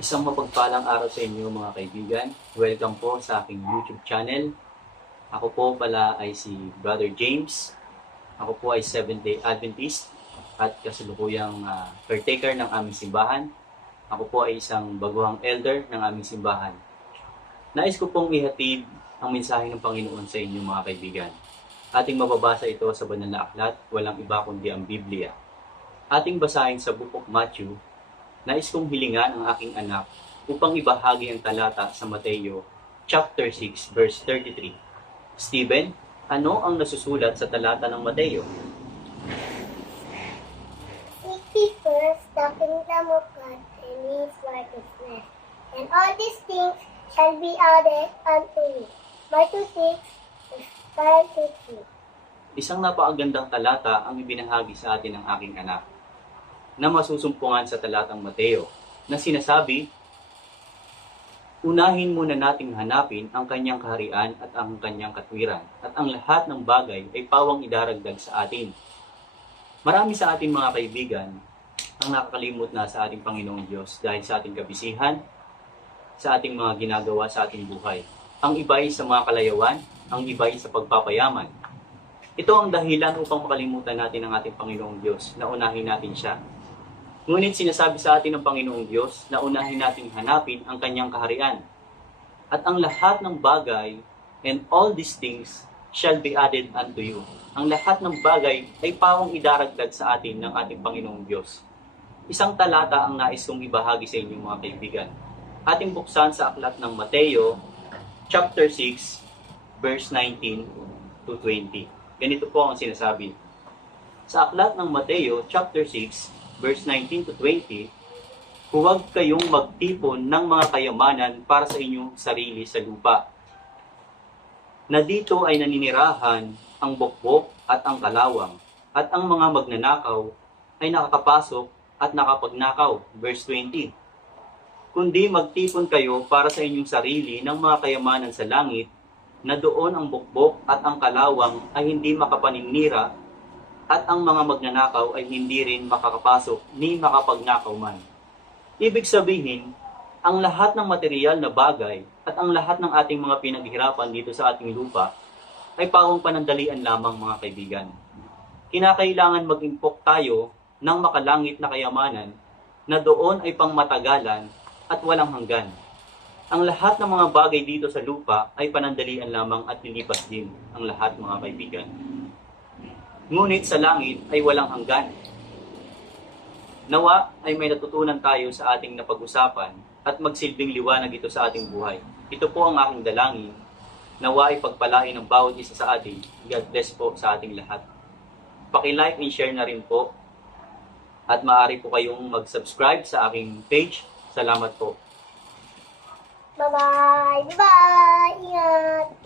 Isang mapagpalang araw sa inyo mga kaibigan. Welcome po sa aking YouTube channel. Ako po pala ay si Brother James. Ako po ay Seventh-day Adventist at kasalukuyang caretaker ng aming simbahan. Ako po ay isang baguhang elder ng aming simbahan. Nais ko pong ihatid ang mensahe ng Panginoon sa inyo mga kaibigan. Ating mababasa ito sa banal na aklat, walang iba kundi ang Biblia. Ating basahin sa Book of Matthew. Nais kong hilingan ang aking anak upang ibahagi ang talata sa Mateo chapter 6 verse 33. Stephen, ano ang nasusulat sa talata ng Mateo? Seek ye first the kingdom of God and his righteousness, and all these things shall be added unto you. Matthew 6, verse 33. Isang napakagandang talata ang ibinahagi sa atin ng aking anak na masusumpungan sa talatang Mateo na sinasabi, unahin muna nating hanapin ang kanyang kaharian at ang kanyang katwiran at ang lahat ng bagay ay pawang idaragdag sa atin. Marami sa ating mga kaibigan ang nakakalimot na sa ating Panginoong Diyos dahil sa ating kabisihan, sa ating mga ginagawa sa ating buhay. Ang iba ay sa mga kalayawan, ang iba ay sa pagpapayaman. Ito ang dahilan upang makalimutan natin ang ating Panginoong Diyos na unahin natin siya. Ngunit sinasabi sa atin ng Panginoong Diyos na unahin natin hanapin ang kanyang kaharian. At ang lahat ng bagay and all these things shall be added unto you. Ang lahat ng bagay ay pawang idaragdag sa atin ng ating Panginoong Diyos. Isang talata ang nais kong ibahagi sa inyo mga kaibigan. Ating buksan sa aklat ng Mateo chapter 6 verse 19 to 20. Ganito po ang sinasabi. Sa aklat ng Mateo chapter 6 verse 19 to 20, huwag kayong magtipon ng mga kayamanan para sa inyong sarili sa lupa, na dito ay naninirahan ang bokbok at ang kalawang, at ang mga magnanakaw ay nakakapasok at nakapagnakaw. Verse 20, kundi magtipon kayo para sa inyong sarili ng mga kayamanan sa langit, na doon ang bokbok at ang kalawang ay hindi makapaninira, at ang mga magnanakaw ay hindi rin makakapasok ni makapagnakaw man. Ibig sabihin, ang lahat ng material na bagay at ang lahat ng ating mga pinaghirapan dito sa ating lupa ay pawang panandalian lamang mga kaibigan. Kinakailangan mag-impok tayo ng makalangit na kayamanan na doon ay pangmatagalan at walang hanggan. Ang lahat ng mga bagay dito sa lupa ay panandalian lamang at lilipas din ang lahat mga kaibigan. Ngunit sa langit ay walang hanggan. Nawa ay may natutunan tayo sa ating napag-usapan at magsilbing liwanag ito sa ating buhay. Ito po ang aking dalangin. Nawa ay pagpalain ng bawat isa sa atin. God bless po sa ating lahat. Paki-like and share na rin po. At maaari po kayong mag-subscribe sa aking page. Salamat po. Bye-bye! Bye-bye! Ingat!